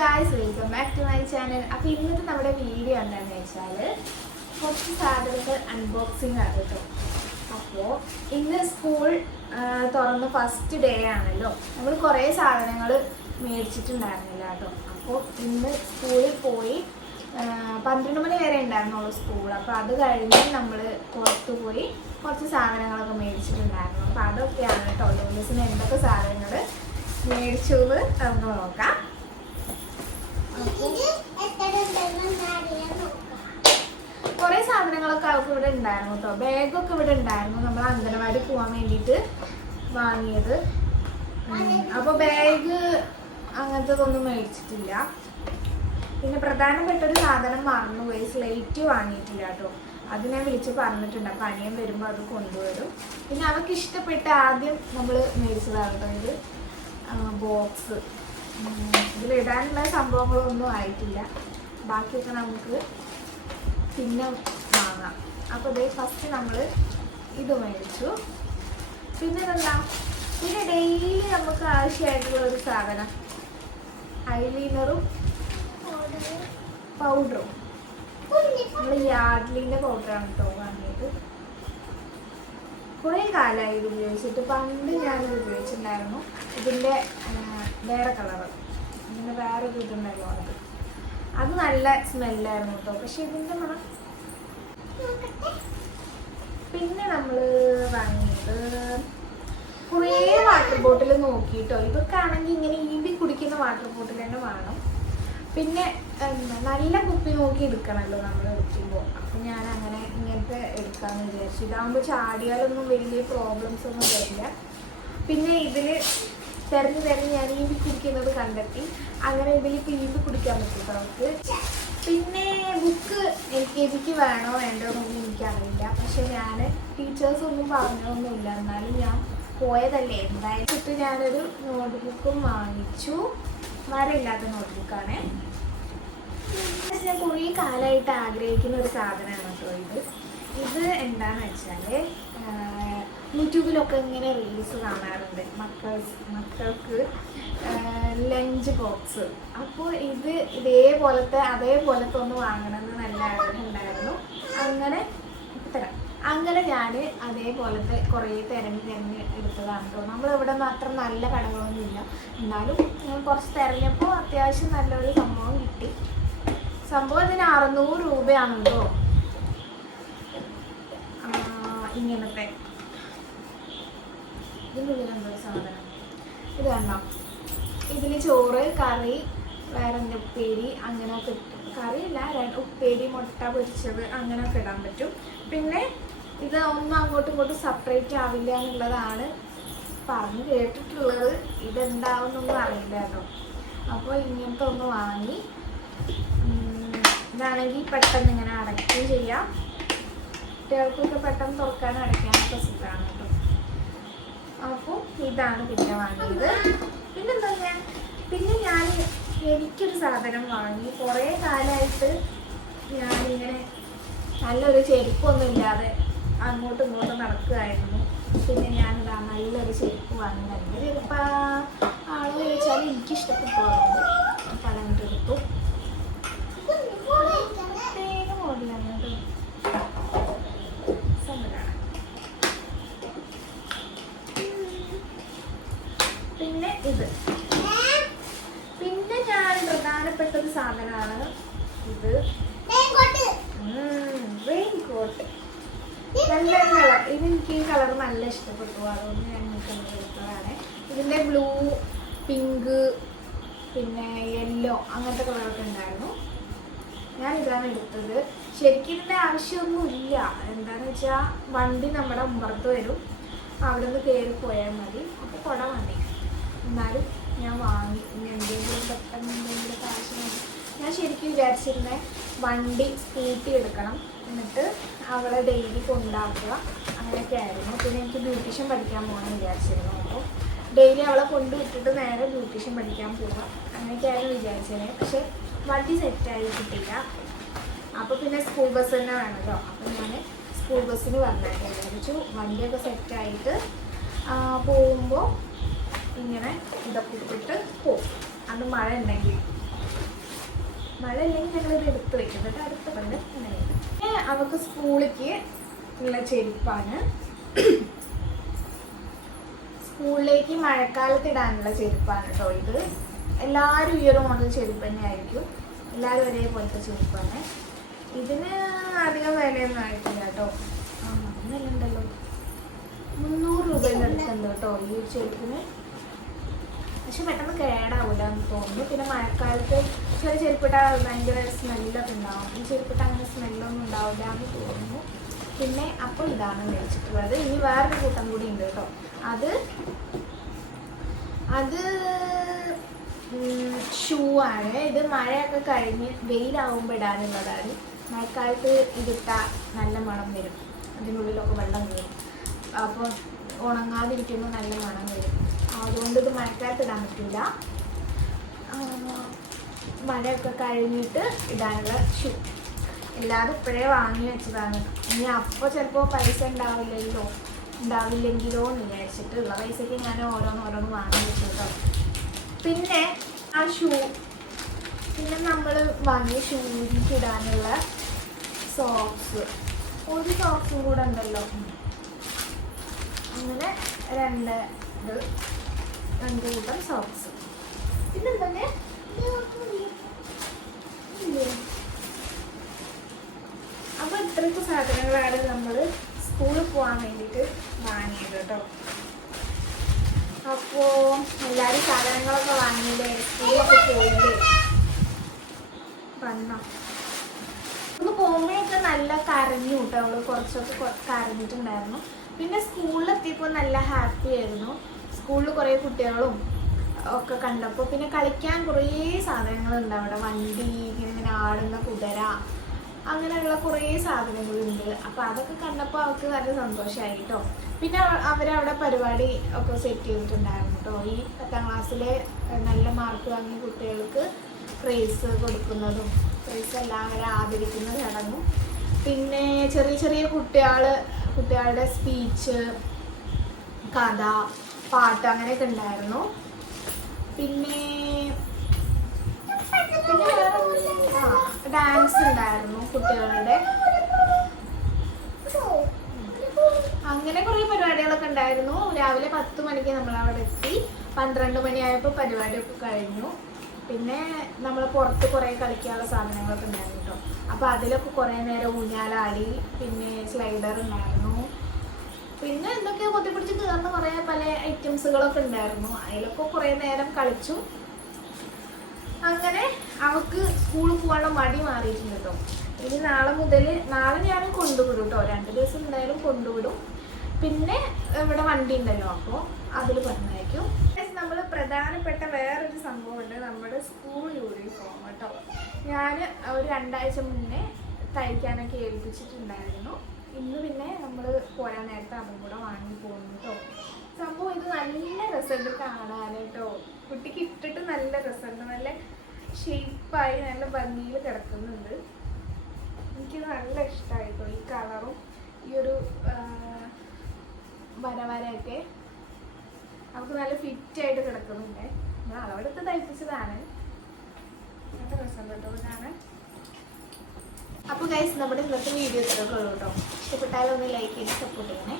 Guys, welcome back to my channel. അപ്പോൾ ഇന്നത്തെ നമ്മുടെ വീഡിയോ എന്താണെന്ന് വെച്ചാൽ കുറച്ച് സാധനങ്ങൾ അൺബോക്സിങ് ആണ് കേട്ടോ. അപ്പോൾ ഇന്ന് സ്കൂൾ തുറന്ന് ഫസ്റ്റ് ഡേ ആണല്ലോ. നമ്മൾ കുറേ സാധനങ്ങൾ മേടിച്ചിട്ടുണ്ടായിരുന്നില്ല കേട്ടോ. അപ്പോൾ ഇന്ന് സ്കൂളിൽ പോയി 12 മണി വരെ ഉണ്ടായിരുന്നുള്ളൂ സ്കൂൾ. അപ്പോൾ അത് കഴിഞ്ഞ് നമ്മൾ പുറത്ത് പോയി കുറച്ച് സാധനങ്ങളൊക്കെ മേടിച്ചിട്ടുണ്ടായിരുന്നു. അപ്പോൾ അതൊക്കെയാണ് കേട്ടോ. ലോലീസിന് എന്തൊക്കെ സാധനങ്ങൾ മേടിച്ചു എന്ന് നമുക്ക് നോക്കാം. കുറേ സാധനങ്ങളൊക്കെ അവർക്ക് ഇവിടെ ഉണ്ടായിരുന്നു കേട്ടോ. ബാഗൊക്കെ ഇവിടെ ഉണ്ടായിരുന്നു, നമ്മൾ അംഗനവാടി പോകാൻ വേണ്ടിയിട്ട് വാങ്ങിയത്. അപ്പോൾ ബാഗ് അങ്ങനത്തതൊന്നും മേടിച്ചിട്ടില്ല. പിന്നെ പ്രധാനപ്പെട്ടൊരു സാധനം മറന്നുപോയി, സ്ലേറ്റ് വാങ്ങിയിട്ടില്ല കേട്ടോ. അത് ഞാൻ വിളിച്ച് പറഞ്ഞിട്ടുണ്ട്. അപ്പോൾ അനിയൻ വരുമ്പോൾ അത് കൊണ്ടുവരും. പിന്നെ അവർക്ക് ഇഷ്ടപ്പെട്ട ആദ്യം നമ്മൾ മേടിച്ചതാണ് കേട്ടോ ഇത് ബോക്സ്. ഇതിലിടാനുള്ള സംഭവങ്ങളൊന്നും ആയിട്ടില്ല, ബാക്കിയൊക്കെ നമുക്ക് പിന്നെ വാങ്ങാം. അപ്പോൾ ഇതേ ഫസ്റ്റ് നമ്മൾ ഇത് മേടിച്ചു. പിന്നെ ഇതെന്താ, പിന്നെ ഡെയിലി നമുക്ക് ആവശ്യമായിട്ടുള്ള ഒരു സാധനം ഐലൈനറും പൗഡറും. നമ്മൾ യാഡ്ലിൻ്റെ പൗഡറാണ് കേട്ടോ വാങ്ങിയത്. കുറേ കാലമായി ഇത് ഉപയോഗിച്ചിട്ട്. പണ്ട് ഞാനിത് ഉപയോഗിച്ചിട്ടുണ്ടായിരുന്നു. ഇതിൻ്റെ വേറെ കളറ്, ഇതിൻ്റെ വേറൊരു ഇതുണ്ടല്ലോ, അത് നല്ല സ്മെല്ലായിരുന്നു കേട്ടോ. പക്ഷെ ഇതിൻ്റെ മണം. പിന്നെ നമ്മൾ വാങ്ങിയത് കുറേ വാട്ടർ ബോട്ടിൽ നോക്കിയിട്ടോ. ഇവർക്കാണെങ്കിൽ ഇങ്ങനെ ഈമ്പി കുടിക്കുന്ന വാട്ടർ ബോട്ടിൽ തന്നെ വേണം. പിന്നെ നല്ല കുപ്പി നോക്കി എടുക്കണമല്ലോ നമ്മൾ എടുക്കുമ്പോൾ. അപ്പം ഞാൻ അങ്ങനെ ഇങ്ങനത്തെ എടുക്കാമെന്ന് വിചാരിച്ചു. ഇതാകുമ്പോൾ ചാടിയാലൊന്നും വലിയ പ്രോബ്ലംസ് ഒന്നും വരില്ല. പിന്നെ ഇതിൽ തിരഞ്ഞ് ഞാൻ ഈമ്പി കുടിക്കുന്നത് കണ്ടെത്തി. അങ്ങനെ ഇതിലിപ്പോൾ ഈമ്പി കുടിക്കാൻ പറ്റും നമുക്ക്. പിന്നെ ബുക്ക് LKGക്ക് വേണോ വേണ്ടോ എന്നൊന്നും എനിക്കറിയില്ല. പക്ഷെ ഞാൻ ടീച്ചേഴ്സൊന്നും പറഞ്ഞതൊന്നുമില്ല. എന്നാലും ഞാൻ പോയതല്ലേ, എന്തായാലും ഞാനൊരു നോട്ട് ബുക്കും വാങ്ങിച്ചു. വരയില്ലാത്ത നോട്ട്ബുക്കാണ്. ഞാൻ കുറേ കാലമായിട്ട് ആഗ്രഹിക്കുന്ന ഒരു സാധനമാണ് കേട്ടോ ഇത് എന്താണെന്ന് വെച്ചാൽ യൂട്യൂബിലൊക്കെ ഇങ്ങനെ റീൽസ് കാണാറുണ്ട് മക്കൾക്ക് ലഞ്ച് ബോക്സ്. അപ്പോൾ അതേപോലത്തെ ഒന്ന് വാങ്ങണമെന്ന് നല്ല ആഗ്രഹം ഉണ്ടായിരുന്നു. അങ്ങനെ ഞാൻ അതേപോലത്തെ കുറേ തിരഞ്ഞ് എടുത്തതാണ് കേട്ടോ. നമ്മളിവിടെ അത്ര നല്ല കടകളൊന്നുമില്ല, എന്നാലും ഞാൻ കുറച്ച് തിരഞ്ഞപ്പോൾ അത്യാവശ്യം നല്ലൊരു സംഭവം കിട്ടി. സംഭവം ഇതിന് 600 രൂപയാണ് കേട്ടോ. ഇങ്ങനത്തെ ഇതിനുള്ളിലെന്തോ സാധനം ഇത് കണ്ടോ. ഇതിൽ ചോറ്, കറി, വേറെ എന്താ ഉപ്പേരി അങ്ങനെയൊക്കെ ഇട്ടു. കറിയില്ല, ഉപ്പേരി, മുട്ട പൊരിച്ചത് അങ്ങനെയൊക്കെ ഇടാൻ പറ്റും. പിന്നെ ഇത് ഒന്നും അങ്ങോട്ടും ഇങ്ങോട്ടും സെപ്പറേറ്റ് ആവില്ല എന്നുള്ളതാണ് പറഞ്ഞ് കേട്ടിട്ടുള്ളത്. ഇതെന്താവുന്നൊന്നും അറിയില്ല കേട്ടോ. അപ്പോൾ ഇങ്ങനത്തെ ഒന്ന് വാങ്ങി. ഇതാണെങ്കിൽ പെട്ടെന്ന് ഇങ്ങനെ അടയ്ക്കുകയും ചെയ്യാം. കുട്ടികൾക്കൊക്കെ പെട്ടെന്ന് തുറക്കാനും അടയ്ക്കാനൊക്കെ സുഖമാണ് കേട്ടോ. അപ്പോൾ ഇതാണ് പിന്നെ വാങ്ങിയത്. പിന്നെ ഞാൻ എനിക്കൊരു സാധനം വാങ്ങി. കുറേ കാലമായിട്ട് ഞാനിങ്ങനെ നല്ലൊരു ചെരുപ്പൊന്നും ഇല്ലാതെ അങ്ങോട്ടും ഇങ്ങോട്ടും നടക്കുകയായിരുന്നു. പിന്നെ ഞാനിതാ നല്ലൊരു ചെരുപ്പ് വാങ്ങി. നല്ല ചെരുപ്പ് ആളോ ചോദിച്ചാൽ എനിക്കിഷ്ടപ്പെട്ടു പോകുന്നത്. അപ്പം അതങ്ങോട്ട് എടുത്തു. പ്രത്യേക മോഡലാണ് കേട്ടോ. പിന്നെ പിന്നെ ഞാൻ പ്രധാനപ്പെട്ട ഒരു സാധനമാണ് ഇത് റെയിൻകോട്ട്. നല്ല കളർ. ഇതെനിക്ക് ഈ കളർ നല്ല ഇഷ്ടപ്പെട്ടു, അതുകൊണ്ട് ഞാൻ എനിക്ക് എടുത്തതാണ്. ഇതിൻ്റെ ബ്ലൂ, പിങ്ക്, പിന്നെ യെല്ലോ അങ്ങനത്തെ കളറൊക്കെ ഉണ്ടായിരുന്നു. ഞാൻ ഇതാണ് എടുത്തത്. ശരിക്കും ഇതിൻ്റെ ആവശ്യമൊന്നുമില്ല. എന്താണെന്ന് വെച്ചാൽ വണ്ടി നമ്മുടെ ഉമ്പറത്ത് വരും, അവിടെ നിന്ന് കയറി പോയാൽ മതി. അപ്പോൾ കുട മതി. എന്നാലും ഞാൻ വാങ്ങി. ഇനി എന്തെങ്കിലും ആവശ്യം. ഞാൻ ശരിക്കും വിചാരിച്ചിരുന്നത് വണ്ടി സ്കൂട്ടി എടുക്കണം, എന്നിട്ട് അവളെ ഡെയിലി കൊണ്ടാക്കുക, അങ്ങനെയൊക്കെ ആയിരുന്നു. പിന്നെ എനിക്ക് ബ്യൂട്ടീഷ്യൻ പഠിക്കാൻ പോകണമെന്ന് വിചാരിച്ചിരുന്നു. അപ്പോൾ ഡെയിലി അവളെ കൊണ്ടുവിട്ടിട്ട് നേരെ ബ്യൂട്ടീഷ്യൻ പഠിക്കാൻ പോവുക, അങ്ങനെയൊക്കെയായിരുന്നു വിചാരിച്ചത്. പക്ഷെ വണ്ടി സെറ്റായി കിട്ടില്ല. അപ്പോൾ പിന്നെ സ്കൂൾ ബസ് തന്നെ വേണമല്ലോ. അപ്പോൾ ഞാൻ സ്കൂൾ ബസ്സിന് വന്നേക്കാൻ വിചാരിച്ചു. വണ്ടിയൊക്കെ സെറ്റായിട്ട് പോകുമ്പോൾ ഇങ്ങനെ ഇതൊക്കെ ഇട്ടിട്ട് പോകും. അത് മഴ ഉണ്ടെങ്കിൽ മഴ ഇല്ലെങ്കിൽ ഞങ്ങളിത് എടുത്ത് വെക്കും. എന്നിട്ട് അടുത്ത കൊണ്ട് അങ്ങനെ അവൾക്ക് സ്കൂളിലേക്ക് ഉള്ള ചെരുപ്പാണ്. സ്കൂളിലേക്ക് മഴക്കാലത്ത് ഇടാനുള്ള ചെരുപ്പാണ് കേട്ടോ ഇത്. എല്ലാവരും ഈ ഒരു മോഡൽ ചെരുപ്പ് തന്നെ ആയിരിക്കും. എല്ലാവരും ഒരേപോലത്തെ ചെരുപ്പാണ്. ഇതിന് അധികം വിലയൊന്നും ആയിട്ടില്ല കേട്ടോ. നല്ല ഉണ്ടല്ലോ, 300 രൂപയുടെ അടുത്തുണ്ട് കേട്ടോ ഈ ഒരു ചെരുപ്പിന്. പക്ഷെ പെട്ടെന്ന് കേടാവില്ല എന്ന് തോന്നുന്നു. പിന്നെ മഴക്കാലത്ത് ചില ചെരുപ്പിട്ടാൽ ഭയങ്കര സ്മെല്ലൊക്കെ ഉണ്ടാവും. ഈ ചെരുപ്പിട്ട് അങ്ങനെ സ്മെല്ലൊന്നും ഉണ്ടാവില്ല എന്ന് തോന്നുന്നു. പിന്നെ അപ്പോൾ ഇതാണ് മേടിച്ചിട്ടുള്ളത്. ഇനി വേറൊരു കൂട്ടം കൂടി ഉണ്ട് കേട്ടോ. അത് ഷൂ ആണ്. ഇത് മഴയൊക്കെ കഴിഞ്ഞ് വെയിലാവുമ്പോൾ ഇടാനുള്ളതാണ്. മഴക്കാലത്ത് ഇതിട്ടാൽ നല്ല മണം വരും, അതിനുള്ളിലൊക്കെ വെള്ളം വരും. അപ്പോൾ ഉണങ്ങാതിരിക്കുമ്പോൾ നല്ല മണം വരും. അതുകൊണ്ട് ഇത് മഴക്കാലത്ത് ഇടാൻ പറ്റില്ല. മഴയൊക്കെ കഴിഞ്ഞിട്ട് ഇടാനുള്ള ഷൂ. എല്ലാവരും ഇപ്പോഴേ വാങ്ങി വെച്ചതാണ്. ഇനി അപ്പോൾ ചിലപ്പോൾ പൈസ ഉണ്ടാവില്ലെങ്കിലോ എന്ന് വിചാരിച്ചിട്ട് ഉള്ള പൈസയ്ക്ക് ഞാൻ ഓരോന്ന് വാങ്ങി വെച്ചിട്ടോ. പിന്നെ ആ ഷൂ, പിന്നെ നമ്മൾ വാങ്ങിയ ഷൂവിലേക്ക് ഇടാനുള്ള സോക്സ്, ഒരു സോക്സും കൂടെ ഉണ്ടല്ലോ. അങ്ങനെ രണ്ട് കൂട്ടം സോക്സ്. പിന്നെന്തെ അപ്പോൾ ഇത്രയ്ക്ക് സാധനങ്ങളാണ് നമ്മൾ സ്കൂളിൽ പോകാൻ വേണ്ടിയിട്ട് വാങ്ങിയത് കേട്ടോ. അപ്പോൾ എല്ലാവരും സാധനങ്ങളൊക്കെ വാങ്ങിയില്ലേ, സ്കൂളൊക്കെ പോയില്ലേ? വന്നോ? ഒന്ന് പോകുമ്പോഴൊക്കെ നല്ല കരഞ്ഞു കേട്ടോ. അവള് കുറച്ചൊക്കെ കരഞ്ഞിട്ടുണ്ടായിരുന്നു. പിന്നെ സ്കൂളിലെത്തിയപ്പോൾ നല്ല ഹാപ്പി ആയിരുന്നു. സ്കൂളിൽ കുറേ കുട്ടികളും ഒക്കെ കണ്ടപ്പോൾ പിന്നെ കളിക്കാൻ കുറേ സാധനങ്ങളുണ്ട് അവിടെ. വണ്ടി, ഇങ്ങനെ ആടുന്ന കുതിര, അങ്ങനെയുള്ള കുറേ സാധനങ്ങളുണ്ട്. അപ്പോൾ അതൊക്കെ കണ്ടപ്പോൾ അവൾക്ക് നല്ല സന്തോഷമായി കേട്ടോ. പിന്നെ അവരവിടെ പരിപാടി ഒക്കെ സെറ്റ് ചെയ്തിട്ടുണ്ടായിരുന്നു കേട്ടോ. ഈ 10ാം ക്ലാസ്സിലെ നല്ല മാർക്ക് വാങ്ങിയ കുട്ടികൾക്ക് പ്രൈസ് കൊടുക്കുന്നതും പ്രൈസ് എല്ലാവരും ആദരിക്കുന്ന ചടങ്ങും, പിന്നെ ചെറിയ കുട്ടികളുടെ സ്പീച്ച്, കഥ, പാട്ട് അങ്ങനെയൊക്കെ ഉണ്ടായിരുന്നു. പിന്നെ ഡാൻസ് ഉണ്ടായിരുന്നു കുട്ടികളുടെ. അങ്ങനെ കുറേ പരിപാടികളൊക്കെ ഉണ്ടായിരുന്നു. രാവിലെ 10 മണിക്ക് നമ്മൾ അവിടെ എത്തി. 12 മണിയായപ്പോൾ പരിപാടിയൊക്കെ കഴിഞ്ഞു. പിന്നെ നമ്മൾ പുറത്ത് കുറേ കളിക്കാനുള്ള സാധനങ്ങളൊക്കെ ഉണ്ടായിരുന്നു കേട്ടോ. അപ്പോൾ അതിലൊക്കെ കുറേ നേരം ഊഞ്ഞാലാടി. പിന്നെ സ്ലൈഡർ ഉണ്ടായിരുന്നു. പിന്നെ എന്തൊക്കെയോ പൊത്തിപ്പിടിച്ച് കയറുന്ന കുറേ പല ഐറ്റംസുകളൊക്കെ ഉണ്ടായിരുന്നു. അതിലൊക്കെ കുറേ നേരം കളിച്ചു. അങ്ങനെ അവൾക്ക് സ്കൂളിൽ പോകാനുള്ള മടി മാറിയിട്ടുണ്ട് കേട്ടോ. ഇനി നാളെ ഞാനും കൊണ്ടുവിടും കേട്ടോ. 2 ദിവസം എന്തായാലും കൊണ്ടുവിടും. പിന്നെ ഇവിടെ വണ്ടി ഉണ്ടല്ലോ, അപ്പോൾ അതിൽ പറഞ്ഞയക്കും. നമ്മൾ പ്രധാനപ്പെട്ട വേറൊരു സംഭവമുണ്ട്, നമ്മുടെ സ്കൂൾ യൂണിഫോം കേട്ടോ. ഞാൻ ഒരു 2 ആഴ്ച മുന്നേ തയ്ക്കാനൊക്കെ ഏൽപ്പിച്ചിട്ടുണ്ടായിരുന്നു. ഇന്ന് പിന്നെ നമ്മൾ പോരാൻ നേരത്തെ അതും കൂടെ വാങ്ങി പോകുന്നു കേട്ടോ. സംഭവം ഇത് നല്ല രസമുണ്ട് കാണാൻ കേട്ടോ. കുട്ടിക്ക് ഇട്ടിട്ട് നല്ല രസമുണ്ട്. നല്ല ഷേപ്പായി നല്ല ഭംഗിയിൽ കിടക്കുന്നുണ്ട്. എനിക്ക് നല്ല ഇഷ്ടമായി കേട്ടോ. ഈ കളറും ഈ ഒരു വരവരയൊക്കെ നമുക്ക് നല്ല ഫിറ്റായിട്ട് കിടക്കുന്നുണ്ട്. ഞാൻ അളവെടുത്ത് തയ്പ്പിച്ചതാണ്. നല്ല രസം കേട്ടോ കാണാൻ. അപ്പോൾ ഗൈസ്, നമ്മുടെ ഇന്നത്തെ വീഡിയോ ഇത്രയൊക്കെ ഉള്ളൂ കേട്ടോ. ഇഷ്ടപ്പെട്ടാലും ഒന്ന് ലൈക്ക് ചെയ്ത് സപ്പോർട്ട് ചെയ്യണേ.